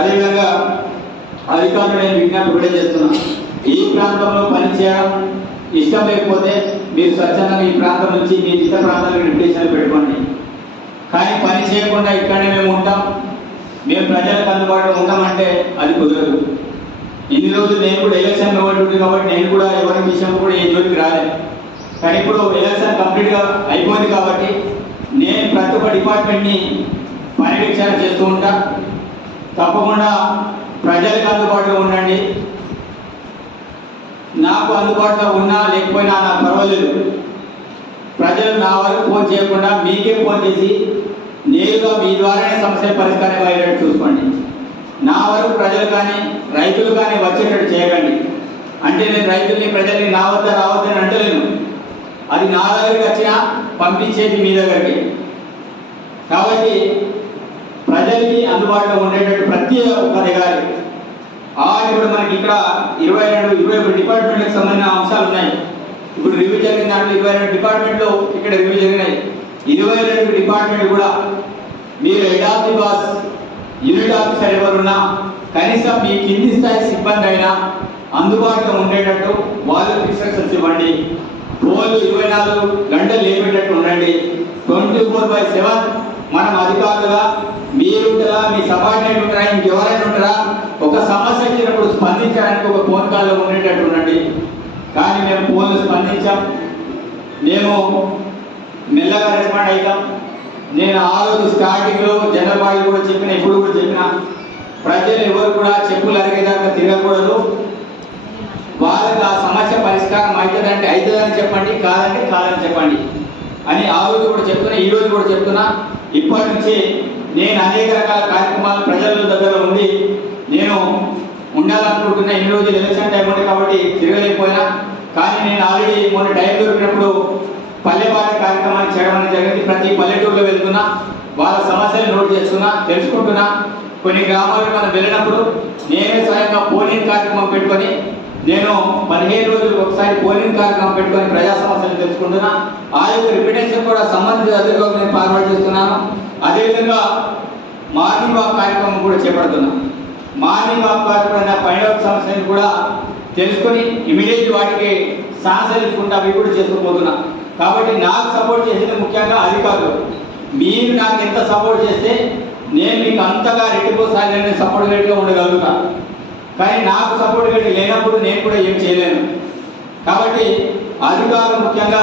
అదేవిధంగా అధికారులు నేను విజ్ఞప్తి కూడా చేస్తున్నా. ఈ ప్రాంతంలో పనిచేయడం ఇష్టం లేకపోతే మీరు స్వచ్ఛందంగా ఈ ప్రాంతం నుంచి మీ ఇతర ప్రాంతాలకు డిప్యూషన్ పెట్టుకోండి. కానీ పని చేయకుండా ఇక్కడే మేము ఉంటాం. మేము ప్రజలకు అందుబాటులో ఉంటామంటే అది కుదరదు. ఇన్ని రోజులు నేను కూడా ఎలక్షన్ కాబట్టి కాబట్టి నేను కూడా ఎవరి విషయం కూడా ఏ జోలికి రాలేదు కానీ ఇప్పుడు ఎలక్షన్ కంప్లీట్గా అయిపోయింది కాబట్టి నేను ప్రతి ఒక్క డిపార్ట్మెంట్ని పర్యవేక్షణ చేస్తూ ఉంటా. తప్పకుండా ప్రజలకు అందుబాటులో ఉండండి. నాకు అందుబాటులో ఉన్నా లేకపోయినా నాకు పర్వాలేదు ప్రజలు నా వరకు ఫోన్ చేయకుండా మీకే ఫోన్ చేసి నేరుగా మీ ద్వారానే సమస్య పరిష్కారం అయ్యేటట్టు చూసుకోండి. నా వరకు ప్రజలు కానీ రైతులు కానీ వచ్చేటట్టు చేయకండి. అంటే నేను రైతుల్ని ప్రజల్ని నా వద్ద రావద్దని అంటలేను. అది నా దగ్గరికి వచ్చినా పంపించేది మీ దగ్గరికి. కాబట్టి ప్రజలకి అందుబాటులో ఉండేటట్టు ప్రతి ఒక్క దగ్గర ఆ ఇప్పుడు మనకి ఇక్కడ ఇరవై రెండు ఇరవై ఒకటి డిపార్ట్మెంట్లకు సంబంధించిన అంశాలు ఉన్నాయి. ఇప్పుడు రివ్యూ జరిగిన దాంట్లో ఇరవై రెండు డిపార్ట్మెంట్లు ఇక్కడ రివ్యూ జరిగినాయి. ఇరవై రెండు డిపార్ట్మెంట్ కూడా మీరు head of the boss unit officer ఎవరున్నా కనీసం మీ కింది స్థాయి సిబ్బంది అయినా అందుబాటులో ఉండేటట్టు వాళ్ళకి ఇన్స్ట్రక్షన్స్ ఇవ్వండి. రోజు ఇరవై నాలుగు గంటలు లేపేటట్టు ఉండండి. ట్వంటీ ఫోర్ బై సెవెన్ మనం అధికారులుగా మీరుంటారా మీ సబార్డినేట్ ఉంటారా ఇంకెవరైనా ఉంటారా? ఒక సమస్య వచ్చినప్పుడు స్పందించడానికి ఒక ఫోన్ కాల్లో ఉండేటట్టు ఉండండి కానీ మేము ఫోన్లు స్పందించాం. మేము మెల్లగా రెస్పాండ్ అవుతాం నేను ఆ రోజు స్టార్టింగ్లో జనరల్ బాడీ కూడా చెప్పిన ఇప్పుడు కూడా చెప్పిన ప్రజలు ఎవరు కూడా చెప్పులు అరిగేదాకా తిరగకూడదు. వాళ్ళకి ఆ సమస్య పరిష్కారం అవుతుందంటే అవుతుందని చెప్పండి కాదంటే కాదని చెప్పండి. అని ఆ రోజు కూడా చెప్తున్నా ఈ రోజు కూడా చెప్తున్నా. ఇప్పటి నుంచి నేను అనేక రకాల కార్యక్రమాలు ప్రజల దగ్గర ఉండి నేను ఉండాలనుకుంటున్న ఇన్ని రోజులు ఎలక్షన్ టైం ఉంది కాబట్టి తిరగలేకపోయినా. కానీ నేను ఆల్రెడీ మొన్న టైం దొరికినప్పుడు పల్లెపాట కార్యక్రమాన్ని చేయడం జరిగింది. ప్రతి పల్లెటూరులో వెళ్తున్నా వాళ్ళ సమస్యలు నోట్ చేస్తున్నా తెలుసుకుంటున్నా. కొన్ని గ్రామాలకు మనం వెళ్ళినప్పుడు నేనే స్వయంగా పోలింగ్ కార్యక్రమం పెట్టుకొని నేను పదిహేను రోజులు ఒకసారి పోలింగ్ కార్యక్రమం పెట్టుకొని ప్రజా సమస్యలు తెలుసుకుంటున్నా. ఆ యొక్క రిపిటేషన్ కూడా సంబంధిత అధికారులకు నేను ఫార్వర్డ్ చేస్తున్నాను. అదేవిధంగా మార్నింగ్ వాక్ కార్యక్రమం కూడా చేపడుతున్నాం. మార్నింగ్ వాక్ కార్యక్రమం ఫైండ్ అవుట్ సమస్యలు కూడా తెలుసుకొని ఇమీడియట్ వాటికి సహకరించుకుంటా అవి కూడా చేసుకుపోతున్నా కాబట్టి నాకు సపోర్ట్ చేసేది ముఖ్యంగా అధికారులు. మీరు నాకు ఎంత సపోర్ట్ చేస్తే నేను మీకు అంతగా రెట్టిపోసారి నేను సపోర్ట్ గట్టిగా ఉండగలుగుతా. కానీ నాకు సపోర్ట్ గట్టి లేనప్పుడు నేను కూడా ఏం చేయలేను. కాబట్టి అధికారులు ముఖ్యంగా